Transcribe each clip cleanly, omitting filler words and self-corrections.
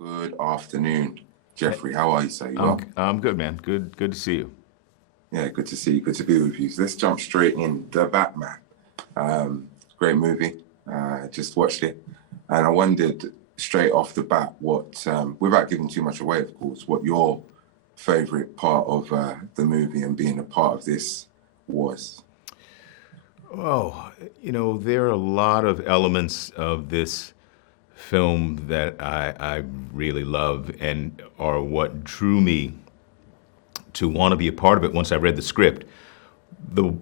Good afternoon, Jeffrey. How are you, sir? You I'm well? I'm good, man. Good to see you. Yeah, good to see you. Good to be with you. So let's jump straight in. The Batman. Great movie. Just watched it, and I wondered straight off the bat what, without giving too much away, of course, what your favorite part of the movie and being a part of this was. Oh, there are a lot of elements of this film that I really love and are what drew me to want to be a part of it once I read the script. The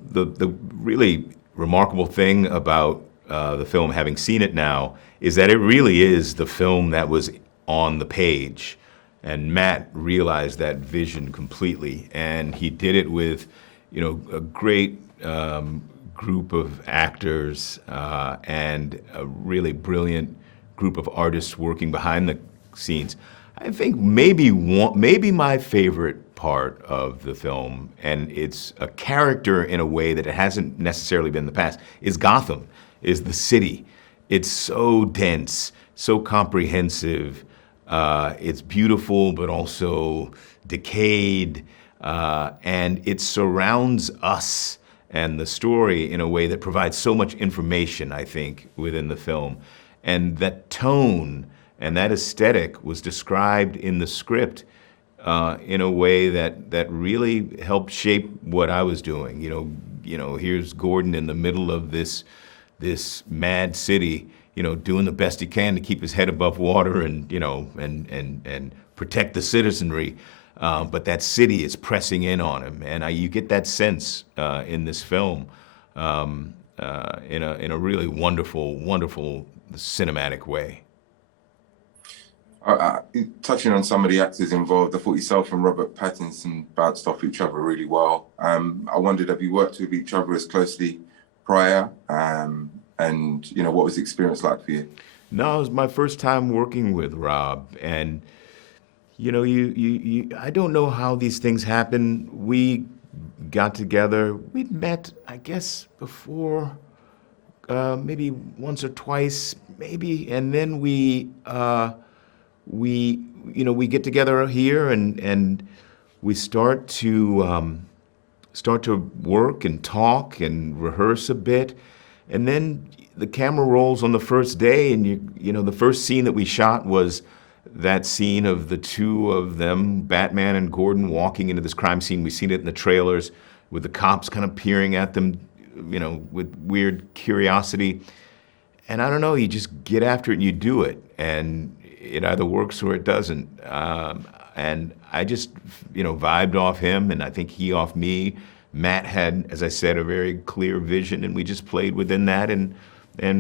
really remarkable thing about the film, having seen it now, is that it really is the film that was on the page. And Matt realized that vision completely, and he did it with, a great group of actors and a really brilliant group of artists working behind the scenes. I think maybe my favorite part of the film, and it's a character in a way that it hasn't necessarily been in the past, is Gotham, is the city. It's so dense, so comprehensive. It's beautiful, but also decayed, and it surrounds us and the story in a way that provides so much information, I think, within the film. And that tone and that aesthetic was described in the script in a way that really helped shape what I was doing. Here's Gordon in the middle of this mad city, doing the best he can to keep his head above water and and protect the citizenry. But that city is pressing in on him, and you get that sense in this film in a really wonderful cinematic way. Touching on some of the actors involved, I thought yourself and Robert Pattinson bounced off each other really well. I wondered, have you worked with each other as closely prior? And what was the experience like for you? No, it was my first time working with Rob, and I don't know how these things happen. We got together. We'd met, I guess, before, maybe once or twice, maybe, and then we get together here and we start to work and talk and rehearse a bit, and then the camera rolls on the first day, and the first scene that we shot was that scene of the two of them, Batman and Gordon, walking into this crime scene. We've seen it in the trailers with the cops kind of peering at them, with weird curiosity. And I don't know, you just get after it and you do it, and it either works or it doesn't. And I just, vibed off him, and I think he off me. Matt had, as I said, a very clear vision, and we just played within that and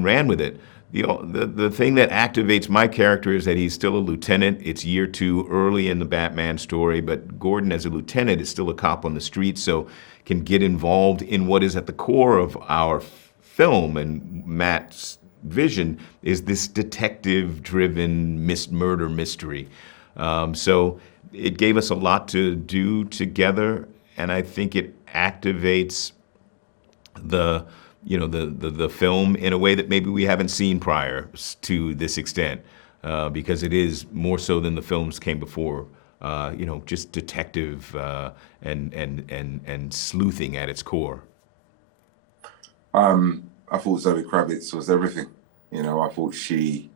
ran with it. The thing that activates my character is that he's still a lieutenant. It's year two early in the Batman story, but Gordon as a lieutenant is still a cop on the street, so can get involved in what is at the core of our film. And Matt's vision is this detective-driven murder mystery. So it gave us a lot to do together, and I think it activates the film in a way that maybe we haven't seen prior to this extent, because it is more so than the films came before. Just detective and sleuthing at its core. I thought Zoë Kravitz was everything. I thought she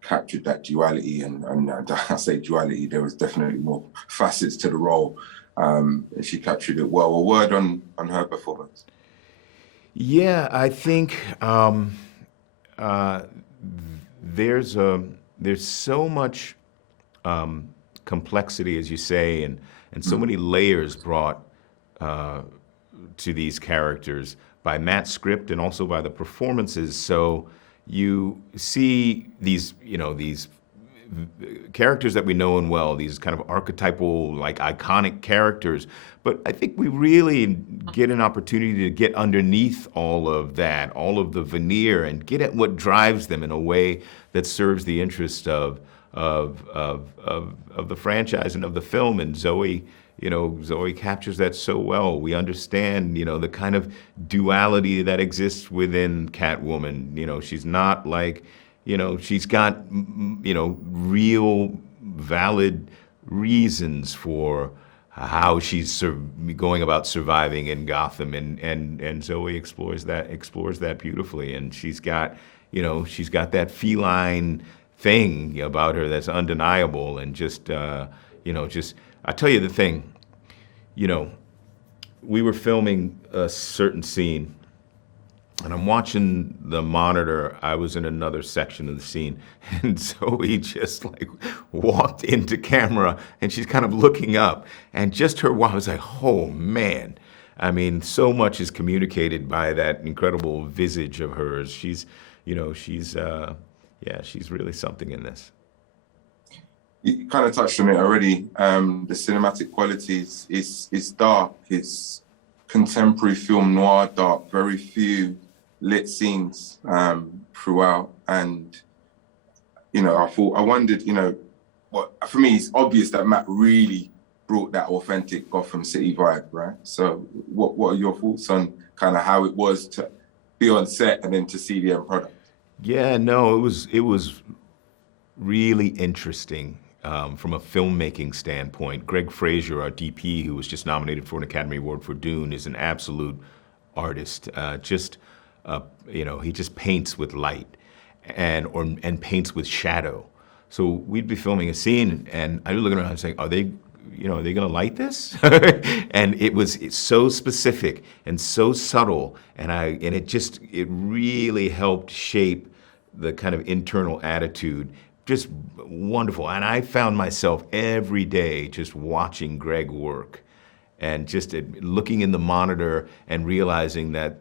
captured that duality, and I say duality, there was definitely more facets to the role. And she captured it well. A word on her performance. Yeah, I think uh, there's so much complexity, as you say, and so many layers brought to these characters by Matt's script and also by the performances. So you see these characters that we know and well, these kind of archetypal, like iconic characters. But I think we really get an opportunity to get underneath all of that, all of the veneer, and get at what drives them in a way that serves the interest of the franchise and of the film. And Zoe captures that so well. We understand, the kind of duality that exists within Catwoman. She's not like she's got, real valid reasons for how she's going about surviving in Gotham, and Zoe explores that beautifully, and she's got that feline thing about her that's undeniable, and just I tell you the thing, we were filming a certain scene, and I'm watching the monitor. I was in another section of the scene, and Zoe just like walked into camera, and she's kind of looking up, and just her wow, I was like, oh man. I mean, so much is communicated by that incredible visage of hers. She's really something in this. You kind of touched on it already. The cinematic qualities is dark. It's contemporary film noir dark. Very few lit scenes throughout, and I wondered, what for me it's obvious that Matt really brought that authentic Gotham City vibe, right? So what are your thoughts on kind of how it was to be on set and then to see the end product? Yeah, no, it was really interesting from a filmmaking standpoint. Greg Fraser, our DP, who was just nominated for an Academy Award for Dune, is an absolute artist. He just paints with light and paints with shadow. So we'd be filming a scene, and I was looking around and saying, are they gonna light this? And it's so specific and so subtle, and it really helped shape the kind of internal attitude. Just wonderful. And I found myself every day just watching Greg work and just looking in the monitor and realizing that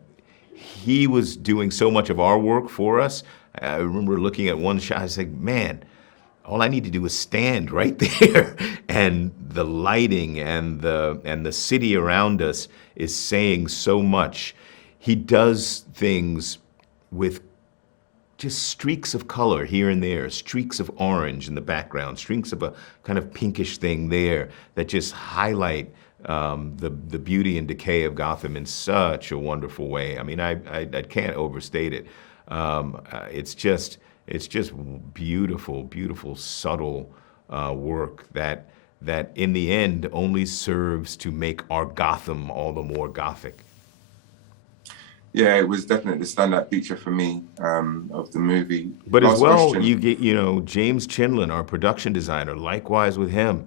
he was doing so much of our work for us. I remember looking at one shot, I was like, man, all I need to do is stand right there. And the lighting and the city around us is saying so much. He does things with just streaks of color here and there, streaks of orange in the background, streaks of a kind of pinkish thing there that just highlight the beauty and decay of Gotham in such a wonderful way. I mean, I can't overstate it. It's just beautiful, beautiful, subtle work that in the end only serves to make our Gotham all the more Gothic. Yeah, it was definitely the standout feature for me of the movie. But as well, you get, James Chinlin, our production designer, likewise with him.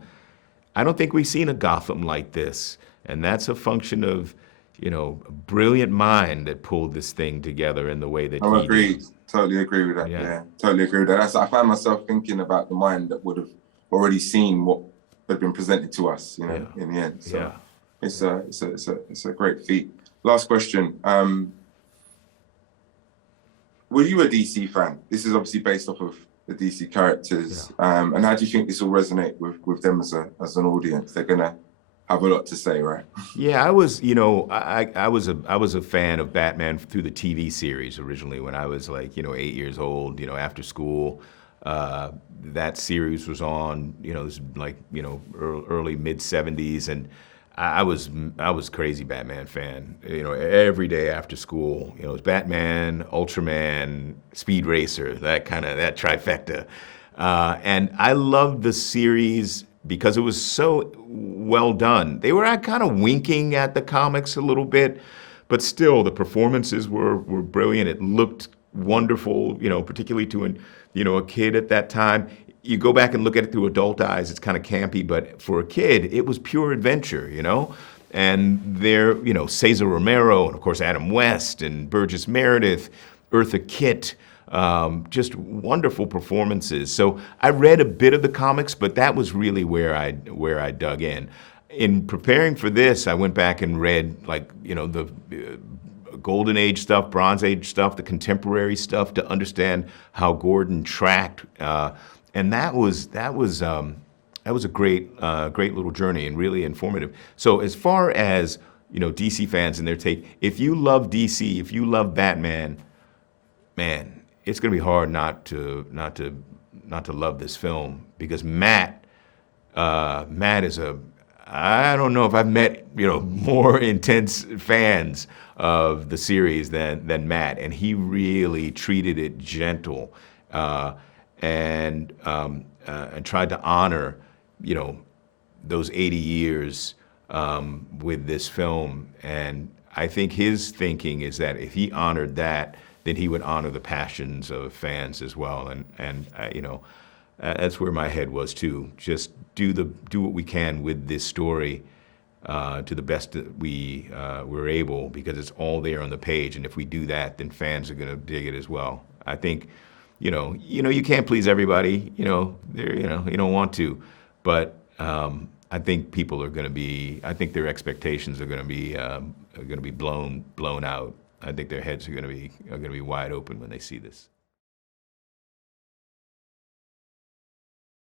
I don't think we've seen a Gotham like this. And that's a function of, a brilliant mind that pulled this thing together in the way that I agree. Totally agree with that. Yeah, totally agree with that. I found myself thinking about the mind that would have already seen what had been presented to us, in the end. So it's a great feat. Last question. Were you a DC fan? This is obviously based off of the DC characters. And how do you think this will resonate with them as an audience? They're gonna have a lot to say, right? Yeah, I was a fan of Batman through the TV series originally when I was 8 years old, after school. That series was on, it was early mid 70s, and I was crazy Batman fan. Every day after school, it was Batman, Ultraman, Speed Racer, that trifecta. And I loved the series because it was so well done. They were kind of winking at the comics a little bit, but still the performances were brilliant. It looked wonderful, particularly to a kid at that time. You go back and look at it through adult eyes, it's kind of campy, but for a kid, it was pure adventure, And there, Cesar Romero, and of course Adam West, and Burgess Meredith, Eartha Kitt, just wonderful performances. So I read a bit of the comics, but that was really where I dug in. In preparing for this, I went back and read the Golden Age stuff, Bronze Age stuff, the contemporary stuff to understand how Gordon tracked. And that was a great little journey and really informative. So as far as DC fans and their take, if you love DC, if you love Batman, man, it's gonna be hard not to love this film, because Matt is I don't know if I've met more intense fans of the series than Matt, and he really treated it gentle and tried to honor, those 80 years with this film. And I think his thinking is that if he honored that, then he would honor the passions of fans as well. And that's where my head was too. Just do what we can with this story to the best that we're able, because it's all there on the page. And if we do that, then fans are going to dig it as well. I think, you can't please everybody. You don't want to, but I think people are going to be. I think their expectations are going to be blown out. I think their heads are going to be wide open when they see this.